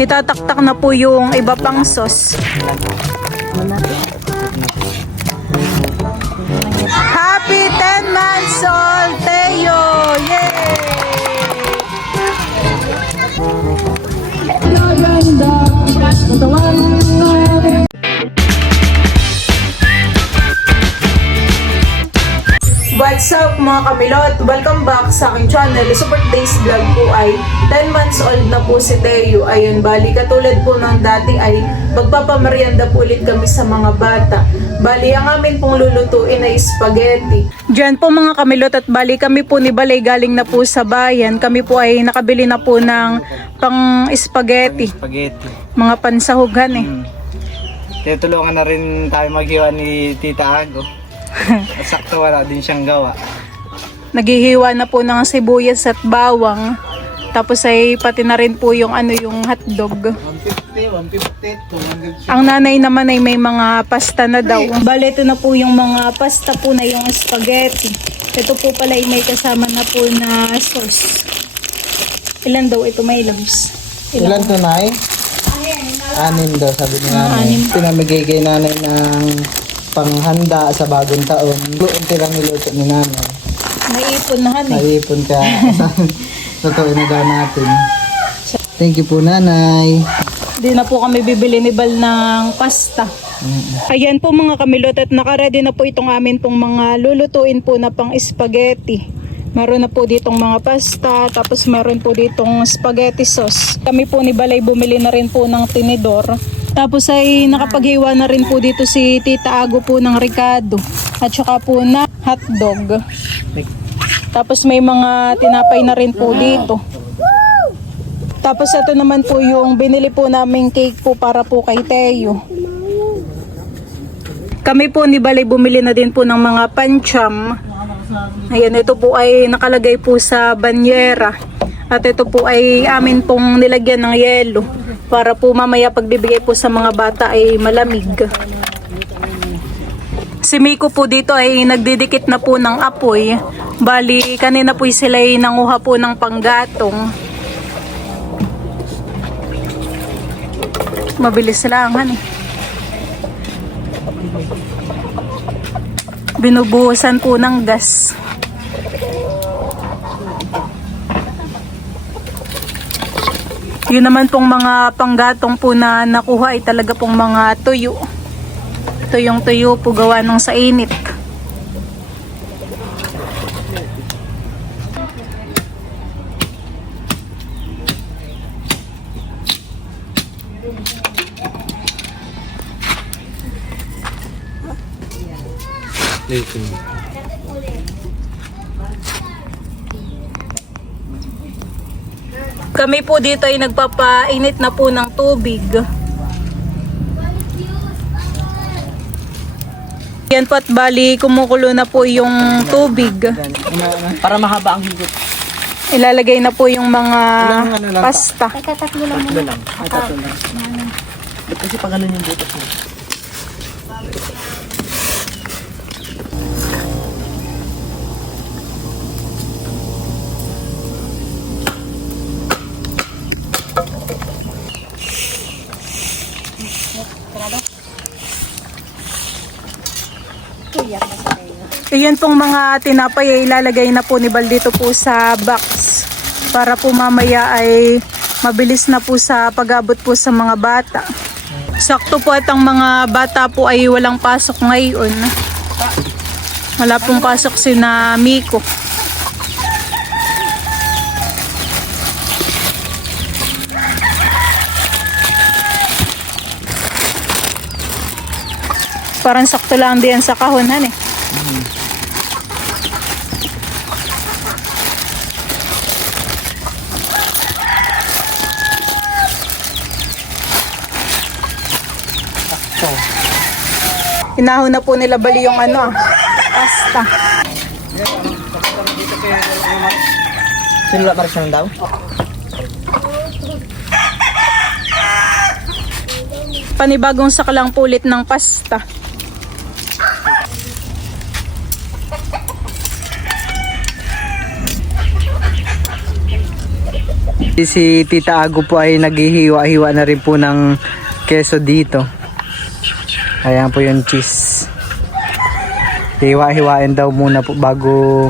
Itataktak na po yung iba pang sauce. Happy 10 months old, Teo! Yay! What's up mga kamilot? Welcome back sa aking channel. Super Days Vlog po ay 10 months old na po si Teo. Ayun, bali katulad po ng dati ay magpapamerienda po ulit kami sa mga bata. Bali, ang amin pong lulutuin ay spaghetti. Diyan po mga kamilot at bali kami po ni Balay galing na po sa bayan. Kami po ay nakabili na po ng pang spaghetti. Mga pansahugan eh. Kaya tulungan na rin tayo maghiwa ni Tita Ago. Sakto wala din siyang gawa. Naghihiwa na po ng sibuyas at bawang. Tapos ay pati na rin po yung yung hotdog. 150, 200. Ang nanay naman ay may mga pasta na daw. Bale, ito na po yung mga pasta po na yung spaghetti. Ito po pala ay may kasama na po na sauce. Ilan daw ito, may loves? Ilan to, Nay? 6 daw, sabi ni nanay. Pinamigay kay nanay ng panghanda sa bagong taon. Unti-lang niluto ni nanay. Naipon na han eh. Naipon ka. Totoo na daw natin. Thank you po, nanay. Di na po kami bibili ni Bal ng pasta. Ayan po mga kamilot at nakaready na po itong amin pong mga lulutuin po na pang spaghetti. Meron na po ditong mga pasta, tapos meron po ditong spaghetti sauce. Kami po ni Balay bumili na rin po ng tinidor. Tapos ay nakapaghiwa na rin po dito si Tita Ago po ng Ricardo. At saka po na hotdog. Tapos may mga tinapay na rin po dito. Tapos ito naman po yung binili po naming cake po para po kay Teo. Kami po ni Balay bumili na din po ng mga pancham. Ayan, ito po ay nakalagay po sa banyera. At ito po ay amin pong nilagyan ng yelo. Para po mamaya pagbibigay po sa mga bata ay malamig. Si Miko po dito ay nagdidikit na po ng apoy. Bali, kanina po sila ay nanguha po ng panggatong. Mabilis lang han eh. Binubuhusan po ng gas. Yun naman pong mga panggatong po na nakuha ay talaga pong mga tuyo. Tuyong tuyo po gawa nung sa init. Kami po dito ay nagpapainit na po ng tubig. Yan po at bali kumukulo na po yung tubig. Para mahaba ang higit. Ilalagay na po yung mga pasta. Tatlo lang. Tatlo lang. Tatlo lang. Ba't kasi pag ganun yung butas mo? Ayan pong mga tinapay ay ilalagay na po ni Bal dito po sa box. Para po mamaya ay mabilis na po sa pag-abot po sa mga bata. Sakto po at ang mga bata po ay walang pasok ngayon. Wala pong pasok si na Miko. Parang sakto lang diyan sa kahonan eh. Inahon na po nila Bali yung pasta. Sinula pa rin siya daw? Panibagong sakalang pulit ng pasta. Si Tita Ago po ay naghihiwa-hiwa na rin po ng keso dito. Ayan po yung cheese. Hiwa-hiwain daw muna po bago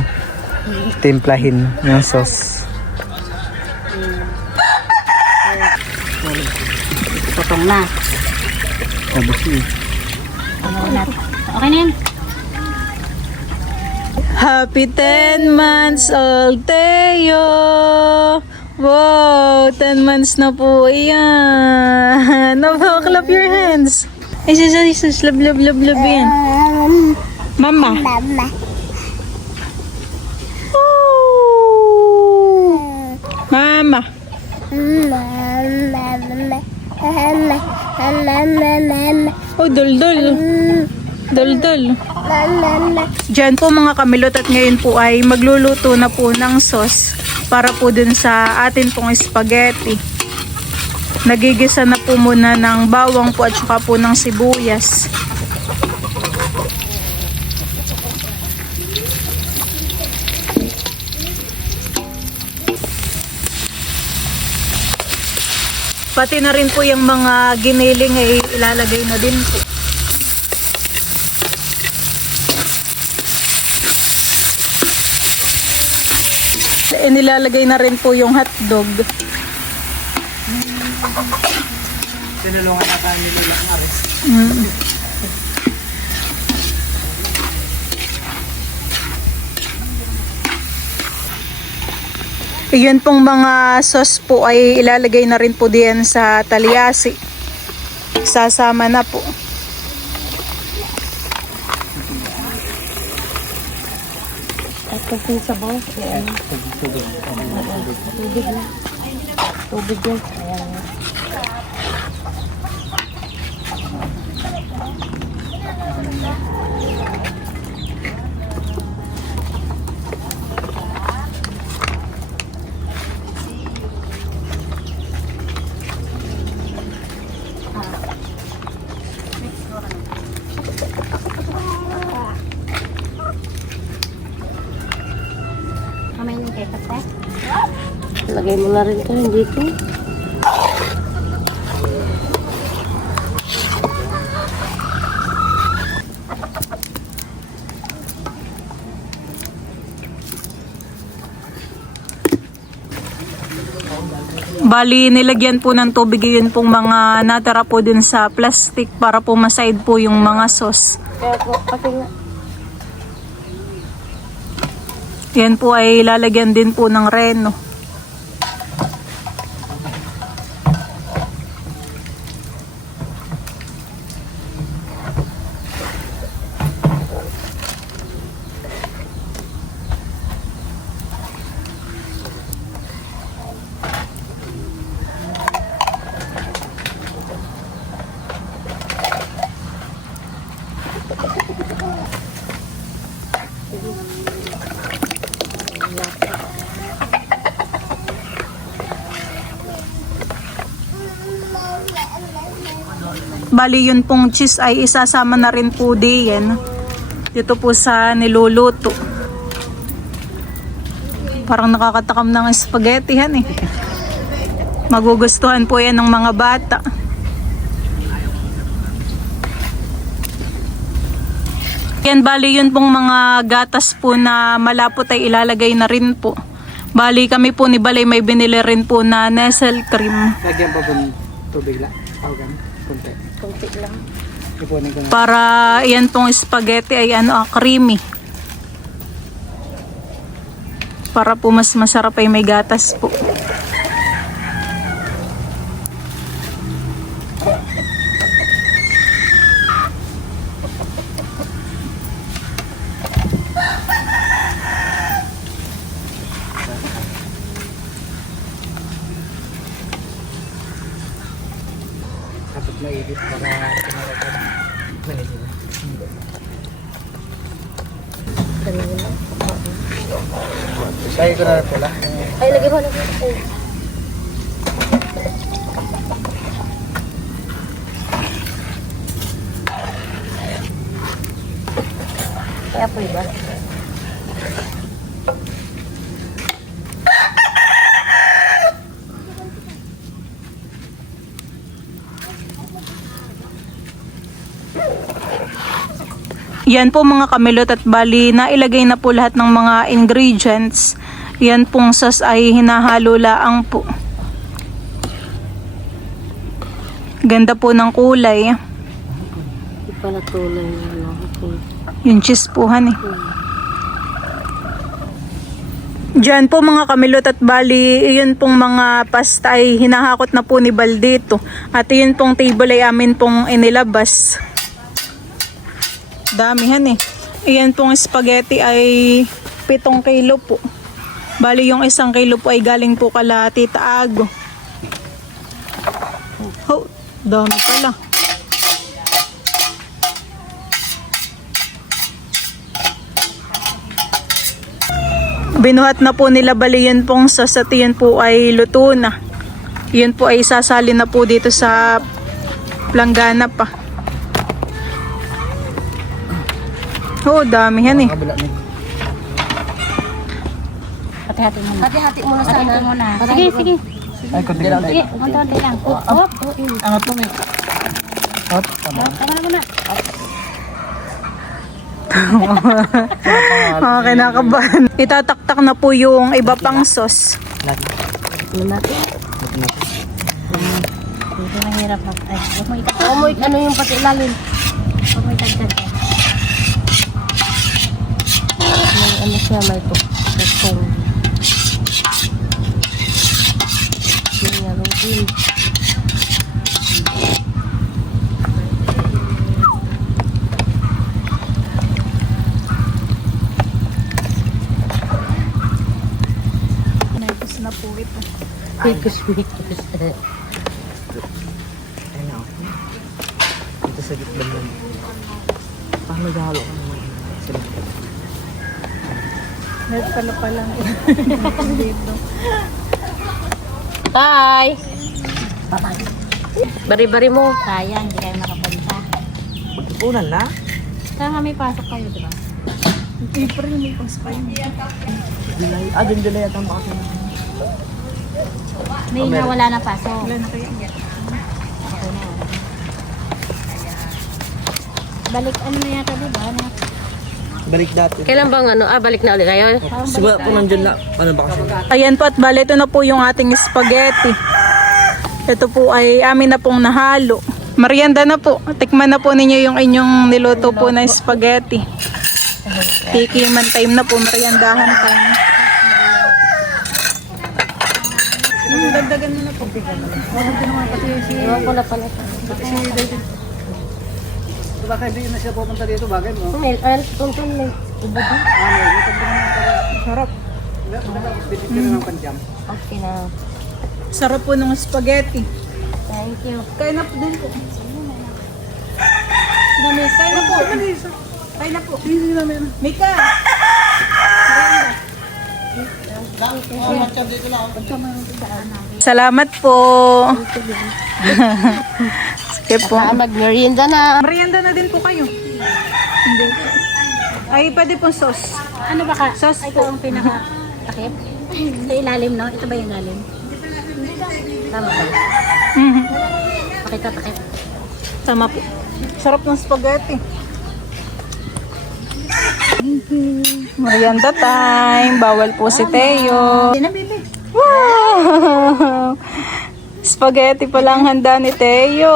timplahin yung sauce. Potong na. Tapos yun. Okay na yan. Happy 10 months old, Teo! Wow, 10 months na po. Ayan. No, clap your hands. Ay, sus, love, yan. Mama. Oh. Mama. Oh, dol. Dol. Diyan po mga kamilot at ngayon po ay magluluto na po ng sauce para po dun sa atin pong spaghetti. Nagigisa na po muna ng bawang po at saka po ng sibuyas. Pati na rin po yung mga giniling ay ilalagay na din po. Nilalagay na rin po yung hotdog. Tinulungan na tayo nila ng aris. Iyon pong mga sauce po ay ilalagay na rin po diyan sa talyasi. Sasama na po. At kasi sa baw. Tubig yan. Ayan. Kamay ng ketchup eh. Lagay mo na rin ito dito. Bali, nilagyan po ng tubig yun pong mga natara po din sa plastic para po maside po yung mga sauce. Kaya po, pati nga. Yan po ay lalagyan din po ng reno. Bali yun pong cheese ay isasama na rin po diyan dito po sa niluluto. Parang nakakatakam ng spaghetti yan eh. Magugustuhan po yan ng mga bata. Yan, bali yun pong mga gatas po na malapot ay ilalagay na rin po. Bali kami po ni Balay may binili rin po na Nestle cream. Lagyan pa po ng tubig lang. Awagan. Kunti. Kunti lang. Ipunin ko na. Para yan pong spaghetti ay creamy. Para po mas masarap ay may gatas po. Kapag maigit para pinaragan. Manigin. Ganun lang. Sayo ko na rin pala. Ay, lagay mo. Ay. Kaya po iba. Yan po mga kamilot at bali na ilagay na po lahat ng mga ingredients. Yan pong sauce ay hinahalo laang po. Ganda po ng kulay. Hindi pala tunay na ano. Okay. Yung cheese po han eh. Diyan po mga kamilot at bali, yun pong mga pasta ay hinahakot na po ni Baldito. At yun pong table ay amin pong inilabas. Damihan eh. Iyan pong spaghetti ay 7 kilo po. Bali yung 1 kilo po ay galing po kala Tita Ago. Oh, dami pala. Binuhat na po nila bali yun pong sauce at yun po ay luto na. Yun po ay sasali na po dito sa planggana pa. Oh, dami yan eh. Kabila niya. Hati-hati muna. Hati-hati muna sana. Hati muna. Sige, sige. Ay, kunti lang. Sige, unti-unti lang. Hop. Angat mo, Mick. Hop, tama. Tama na muna. Mga kinakabahan. Itataktak na po yung iba pang sauce. Lagi. Lumati. Hindi na hirap. Ay, huwag mo itak. Huwag mo ano yung pati ilalim. Huwag mo itagdag. May ano siya, may tukong. May yellow din. Nervous na po ito. Mikus-mikus. Ay, na. Ito sa gitna lang. Paano gahalo ka naman? Net pala lang dito. Bye! Bari-bari mo. Sayang, hindi kayo makapunta. Magkipunan na? Saan kami pasok kayo, di ba? April may pang-spy. July. Ah, dun July at ang bakit. May nawala na pasok. Wala na kayo. Balik ano na yata, di ba? Balik dati. Kailan bang ano? Balik na ulit kayo? Siguro po nandyan na. Ano ba kasi? Ayan po at bali, ito na po yung ating spaghetti. Ito po ay amin na pong nahalo. Merienda na po. Tikman na po ninyo yung inyong niluto po na spaghetti. Tikiman time na po, meriendahan time. Dagdagan mo na po. Ewan ko na pala. Baka hindi na siya pupunta dito, bakit mo? Tuntun may iba din. Sarap. Binigyan ng panjam. Okay na. Sarap po ng spaghetti. Thank you. Kaya na po din po. Dami, kaya na po. Kaya na po. Hindi namin. Mika! Salamat po. Sige po. Mag-merienda na. Merienda na din po kayo. Hindi. Ay, pwede po sauce. Ano ba ka? Sauce Ito po. ang pinaka-takip? Ito ilalim, no? Ito ba yung ilalim? Tama ba? Mhm. Pakita takip. Tama po. Sarap ng spaghetti. Merienda time. Bawal po si Teo. Hindi na, baby. Wow! Spaghetti pala ang handa ni Teo.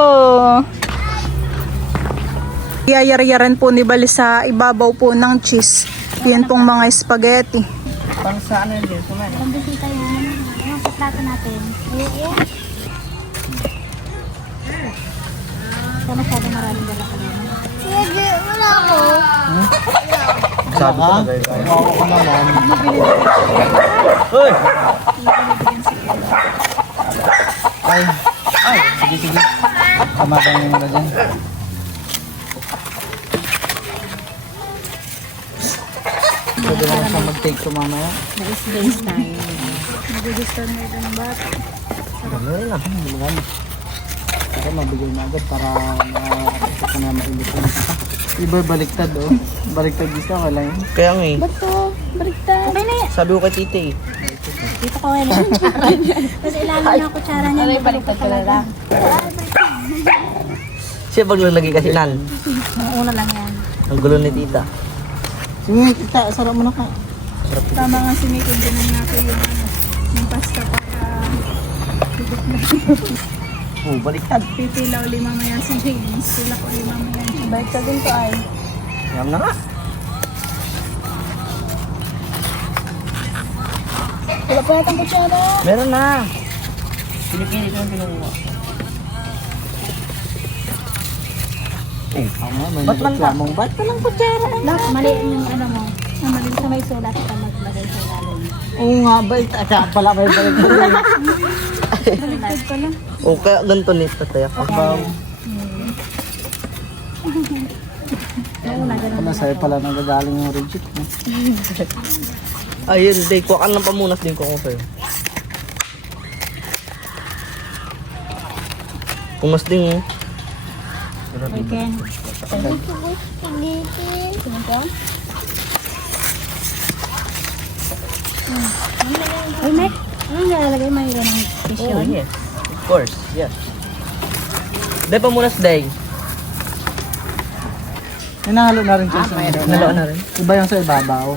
Yayari-yaran po ni Bali sa ibabaw po ng cheese. Yan pong mga spaghetti. Pang sa ano yun? Kumain. Pambisita yun. Yung sa plato natin. Ito masyado maraming dala ka naman. Hindi, wala ko. Sabi ko na guys. Ako ko naman. Hoy! Ay. Ay. Sige, sige. Kamatang mo na dyan. Pwede naman siya mag-take to mamaya. Base tayo. Nag-register na ito ng bata. Ano rin lang. Hindi maganda. Para mabigay na agad para makakita ka na maibig ko. Iba baliktad oh. Baliktad gusto ko lang yun. Kaya nga eh. Ba't to? Baliktad. Okay na yan. Sabi ko kay tita eh. Dito ko ngayon. Kasi ilalim na kutsara niya. Ay, baliktad ka lang. Siya paglalagay kasi nan. Ang una lang yan. Ang gulo ni tita. Sige, tita, sarap mo na ka. Tama nga si Nico, din natin yung pasta para Oh, baliktad. pipilaw lima mamaya si James. Sila ko lima mamaya. Balik ka din to ay. Yam na nga. Wala pa natang kutsara. Meron na. Pinipili ko yung kinuha. Tama, may Ba't man nagreklamong ba't ka ng kutsara? Nak, mali yung ano mo. Mali sa may sulat ka maglagay sa ilalim. Oo nga, balik. Kaya pala may balik ko rin. Baliktad pala. O kaya ganito ni tatay ako. Nauna, ganun. Ano, sa'yo pala nagagaling yung reject mo. Ayun, day. Kuha ka ng pamunas din ko sa'yo. Pumas din mo. Weekend. Ay, Mac. Ano nilalagay mo yung ganang Oh, tissue? yes. Of course, yes. Day, pamunas, day. Hinahalo na rin siya sa Nalo na rin. Iba yung sa ibabaw.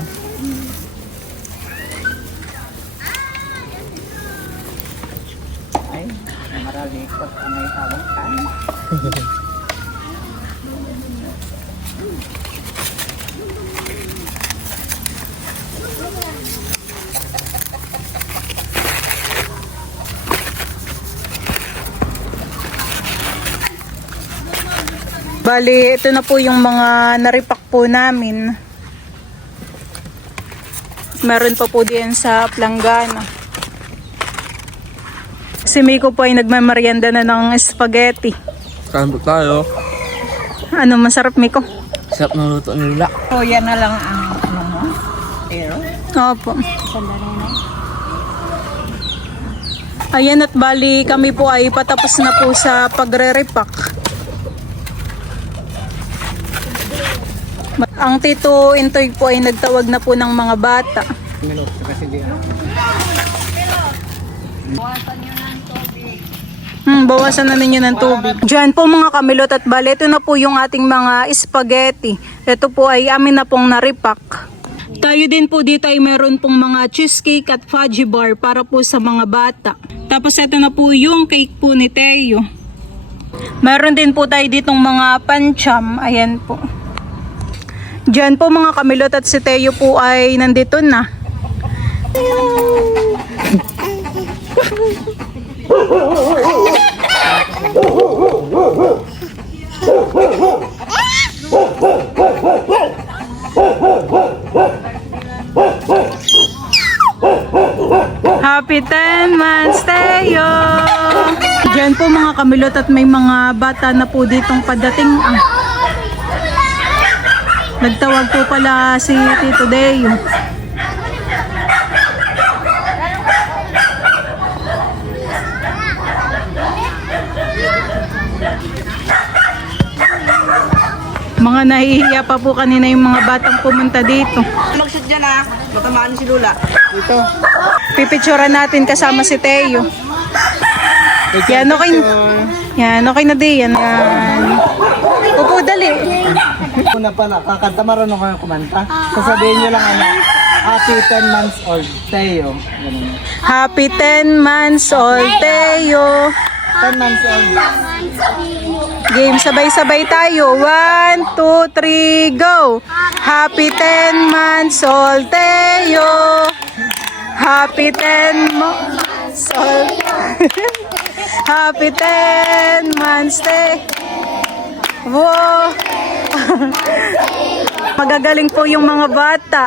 Bali, ito na po yung mga naripak po namin. Meron pa po din sa Planggana. Si Miko po ay nagmamarienda na ng spaghetti. Kain po tayo. Ano masarap, Miko? Sarap ng luto nila. So, yan na lang ang ano mo? Pero? Opo. Sandali na. Ayan at bali kami po ay patapos na po sa pagre-repack. Ang Tito Intoy po ay nagtawag na po ng mga bata. Minuto kasi di. Bawasan na ninyo ng tubig. Diyan po mga kamilot at bali, ito na po yung ating mga spaghetti. Ito po ay amin na pong naripak. Tayo din po dito ay meron pong mga cheesecake at fudgy bar para po sa mga bata. Tapos ito na po yung cake po ni Teo. Meron din po tayo ditong mga pancham. Ayan po. Diyan po mga kamilot at si Teo po ay nandito na. Happy 10 months, Teo! Diyan po mga kamilot at may mga bata na po ditong padating. Nagtawag po pala si Tito Deo. Mga nahihiya pa po kanina yung mga batang pumunta dito. Mag-shoot dyan ah. Matamaan si Lula. Ito. Pipicturean natin kasama si Teo. Yan, okay. Yan, okay na di. Yan. Upo, dali. Una pa nakakanta, marunong kayo kumanta. Sasabihin nyo lang ano, happy 10 months old, Teo. Ganun. Happy 10 months old, Teo. 10 months old. Game, sabay-sabay tayo. 1, 2, 3, go! Happy 10 months old, Teo. Happy 10 months old. Happy 10 months, Teo. Wow! Magagaling po yung mga bata.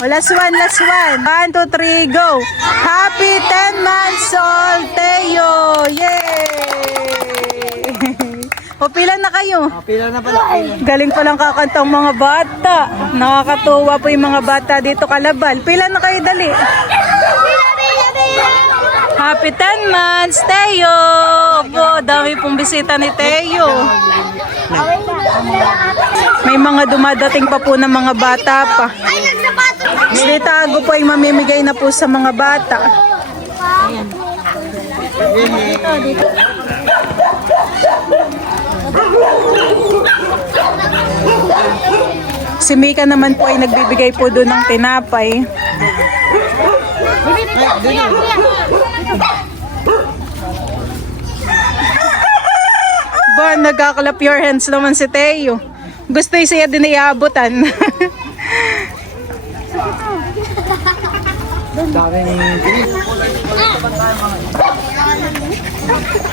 Oh, last one, last one. 1, 2, 3, go. Happy 10 months old, Teo. Yay! O, pila na kayo? Pila na pala kayo. Galing palang kakantang mga bata. Nakakatuwa po yung mga bata dito kalabal. Pila na kayo, dali. Happy 10 months, Teo. Opo, dami pong bisita ni Teo. May mga dumadating pa po ng mga bata pa. Slitago po ay mamimigay na po sa mga bata. Si Mika naman po ay nagbibigay po doon ng tinapay. Ba, nagkakalap your hands naman si Teo. Gusto siya din iabutan.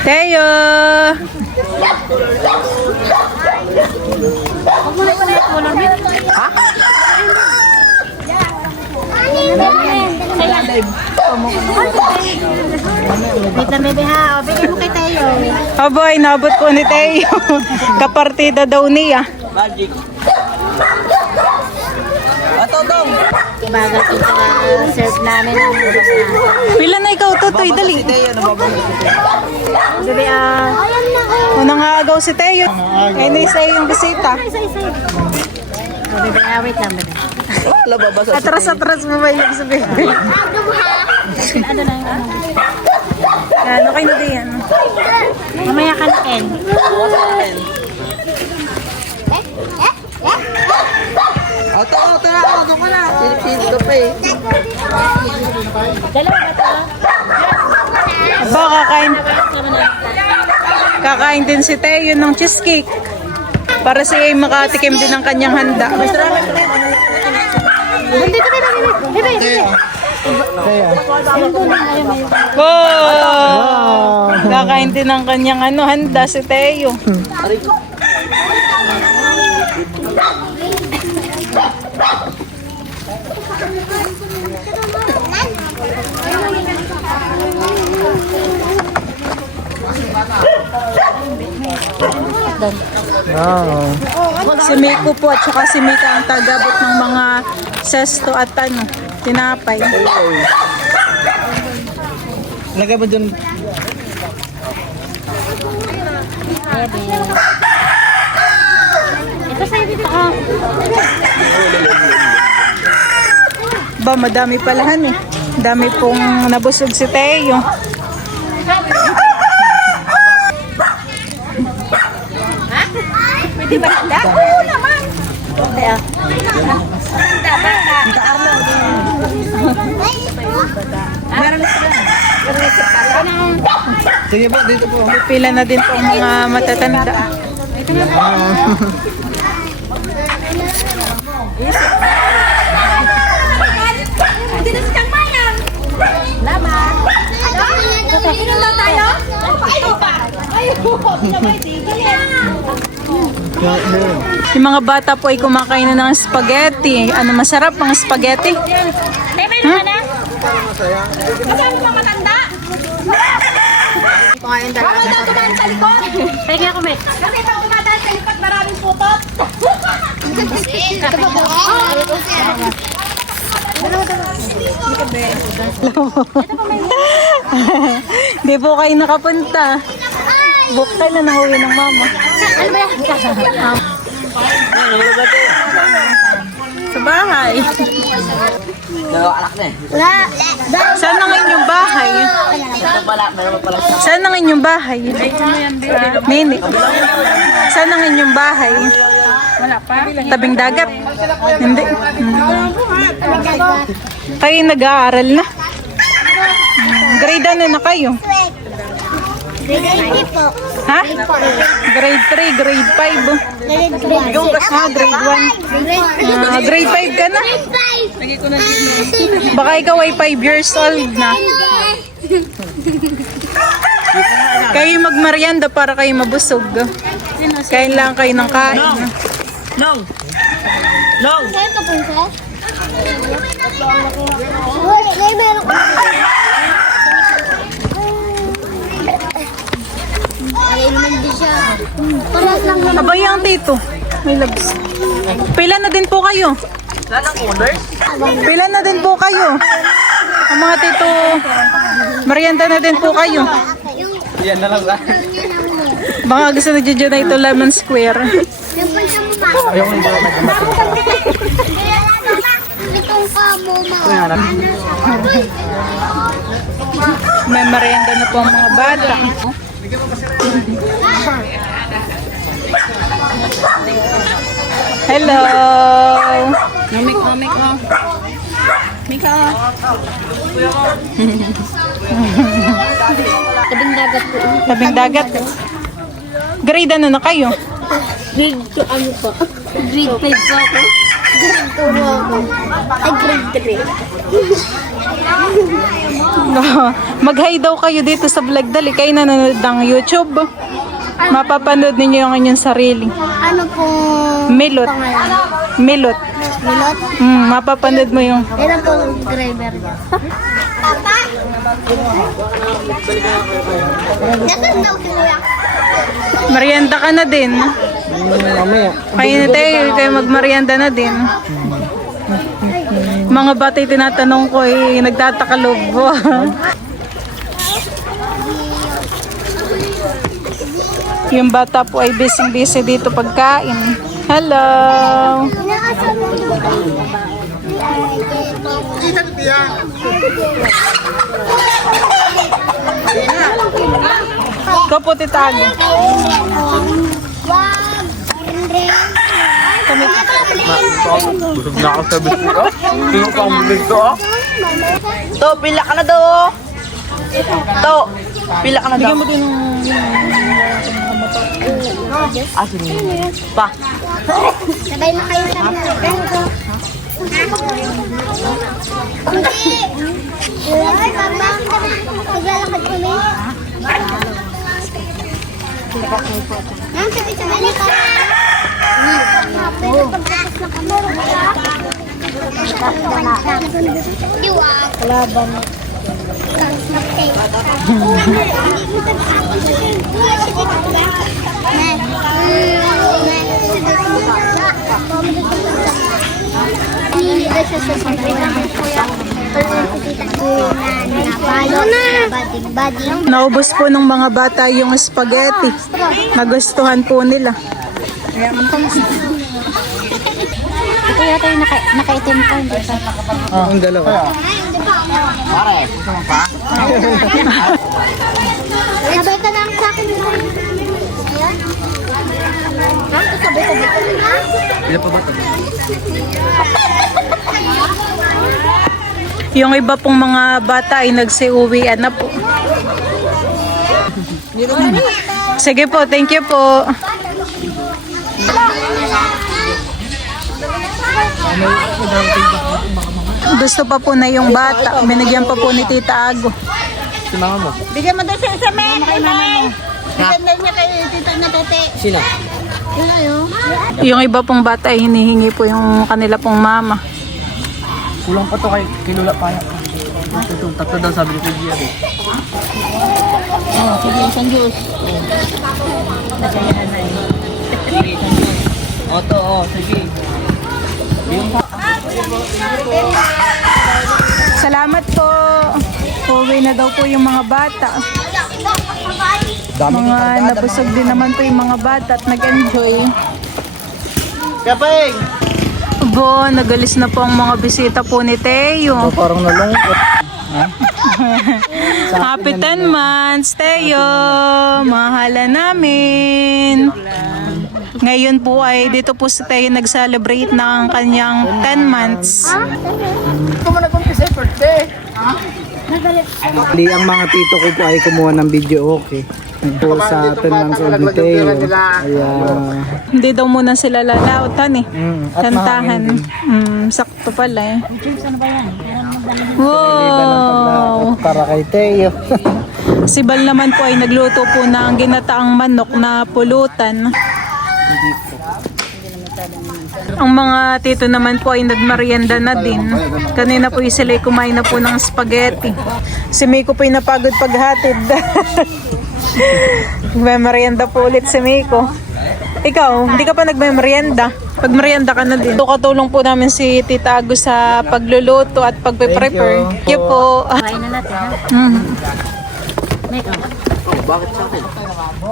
Teo! Wait lang, bebe ha. O, bigay mo kay Tayo. Aboy, nabot po ni Teo. Kapartida daw niya. Magic. Ato dong. Bagal kita serve namin ang ubos na. Pila na ikaw, Totoy, dali. Bebe, ayan na ko. Unang agaw si Teo. Ay, na-isa yung bisita. O, bebe, wait lang, bebe. Wala babasa si Atras-atras mo ba yung sabihin? Ano na yung ano? Ano kayo na diyan? Mamaya ka na, Ken. Ato, ako pala. Silip-silip ka pa eh. Dalawa ba ito? Aba, kakain din si Teo ng cheesecake. Para siya ay makatikim din ng kanyang handa. Nandito ka na, bebe. Bebe, Kaya. Wow! Kakain din ng kanyang handa si Teo. Wow. Si Miko po at saka si Mika ang tagabot ng mga sesto at tinapay. Lagay mo dyan. bebe. Ito sa'yo dito ka. Ba, madami palahan eh. Dami pong nabusog si Teo. Pwede ba handa? Oo naman. Okay ah. Handa, bata. Meron na sila. Meron na sila. Sige po, dito po. Pila na din po ang mga matatanda. Hindi na siyang bayan. Laman. Inom na tayo? Ayaw pa. Yung mga bata po ay kumakain na ng spaghetti. Ano masarap ang spaghetti? Meron ka na? Kasama pa matanda? Kumain talaga. Bawal daw tumahan sa likod. Kaya nga kumit. Kasi pag tumatahal sa likod, maraming putot. Di po kayo nakapunta. Book kayo na nahuwi ng mama. Ano ba yan? Sa bahay. Dalawa anak na eh. Saan ang inyong bahay? Ito pala, meron pa pala. Saan ang inyong bahay? Nini. Saan ang inyong bahay? Wala pa. Tabing dagat? Hindi. Kayo nag-aaral na? Grade ano na kayo? Ha? Grade 3, grade 5. Grade 1. Grade 5 ka na? Baka ikaw ay 5 years old na. Kayo magmarianda para kayo mabusog. Kain lang kayo ng kain. Nong! Nong! Saan ka, princess? Ay, naman din siya. Paras lang naman. Abay ang tito. May labs. Pila na din po kayo. Saan ang owners? Pila na din po kayo. Ang mga tito, merienda na din po kayo. Yan na lang sa Baka gusto na dyan na ito Lemon Square. Ayaw ko nito. Itong kamo, May merienda na po ang mga bata. Hello! Tabing dagat po. Tabing dagat. Grade ano na kayo? Grade 2 ano po? Grade 5 po ako. Grade 2 po ako. Ay, grade 3. Mag-hi daw kayo dito sa vlog. Dali kayo nanonood ng YouTube. Mapapanood ninyo yung inyong sarili. Ano po? Milot. Pangalan? Milot. Milot? Mapapanood mo yung... Ilan po ang driver niya? Papa? Nasaan daw si Kuya? Merienda ka na din. Mamaya. Kayo na tayo, kayo magmerienda na din. Mga bata tinatanong ko nagtatakalob. Yung bata po ay busy dito pagkain. Hello! Ikaw po, Tita Agnes. Busog na ako sa bisito. Sino pa ang bisito? To, pila ka na daw. To, pila ka na daw. Bigyan mo din ng... Asin pa. Sabay na kayo sa Hindi! Ay, Papa, maglalakad kami. Nang sabay-sabay na kami. Pero pagkatapos na kami. Iwag. Laban. Naubos po ng mga bata yung spaghetti. Nagustuhan po nila. Ito yata yung naka-itim ko. Ang dalawa. Sabay ka lang sa akin. Sabay-sabay ka lang. Pila pa ba ito? Yung iba pong mga bata ay nagsiuwian na po. Sige po, thank you po. Gusto pa po na yung bata. Binigyan pa po ni Tita Ago. Si mama mo. Bigyan mo daw sa isa, men. Bigyan daw niya kay Tita na Tete. Sino? Yun ayo. Yung iba pong bata ay hinihingi po yung kanila pong mama. Kulang pa to kay Lula Paya. Ito, tatlo daw sabi ni Kuya. Sige, isang Diyos. Oto, sige. Salamat po. Uwi na daw po yung mga bata. Mga nabusog din naman po yung mga bata at nag-enjoy. Kapeng! Bo, nagalis na po ang mga bisita po ni Teo. Parang nalungkot. Happy 10 months, Teo. Mahala namin. Ngayon po ay dito po si Teo nag-celebrate ng kanyang 10 months. Ito mo nag-umpisa yung birthday. Hindi, ang mga tito ko po ay kumuha ng video okay. Po sa 10 months old ni Teo. Kaya... Hindi daw muna sila lalautan at Kantahan. mahangin Sakto pala eh. Iba ng Wow! paglaot para kay Teo. Si Bal naman po ay nagluto po ng ginataang manok na pulutan. Ang mga tito naman po ay nagmerienda na din. Kanina po sila ay kumain na po ng spaghetti. Si Miko po ay napagod paghatid. Nagmerienda po ulit si Miko. Ikaw, hindi ka pa nagmerienda. Pagmerienda ka na din. Katulong po namin si Tita Ago sa pagluluto at pagpe-prepare. Thank you po. Kain na natin, ha? May ka. Bakit sa akin?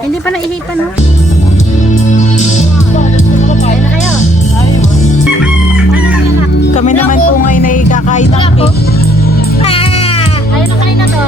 Hindi pa naihipan, ha? Kain na kayo. Kami naman po ngayon ay kakain ng cake. Ayun na kain na to.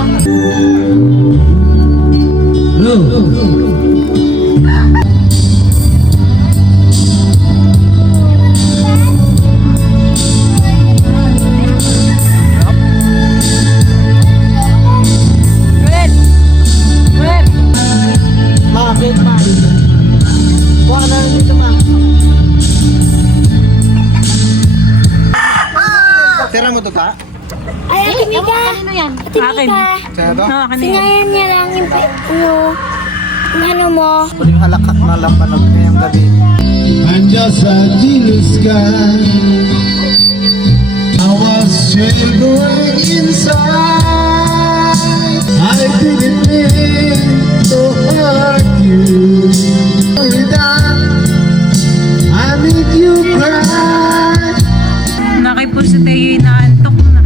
yan. Akin. Masyado. Akin yan. Singayan niya lang yung ano mo. Yung halakak na lampanog ngayong gabi. Andiyan sa kilos ka, I was shivering inside. I didn't mean to hurt you. Sorry that I made you cry. Nakay po si Teo inaantok na.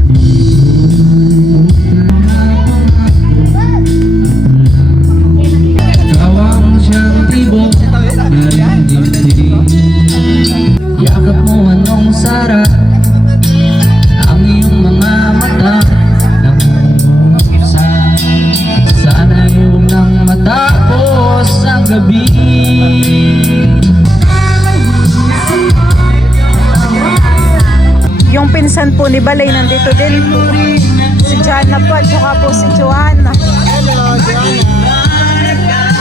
Kawang siyang tibok ng dibdib. Yakap mo anong sarap ang iyong mga mata nangungusap. Sana yung nang matapos ang gabi. Yung pinsan po ni Balay nandito din. Si Joanna po at saka po si Joanna. Hello, Joanna.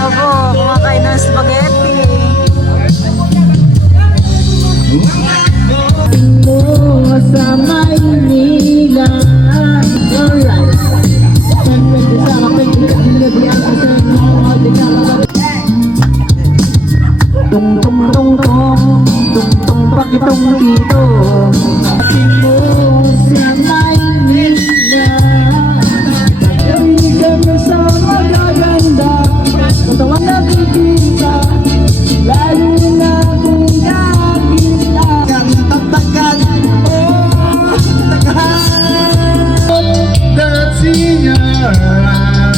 Opo, kumakain ng spaghetti. Sa Maynila, alright. Tung tung tung tung, tung tung pakitong dito. Ating mo sa Maynila, kaibigan mo sa magaganda, katawan na bibigla, lalo na kung nakita. That's in your eyes.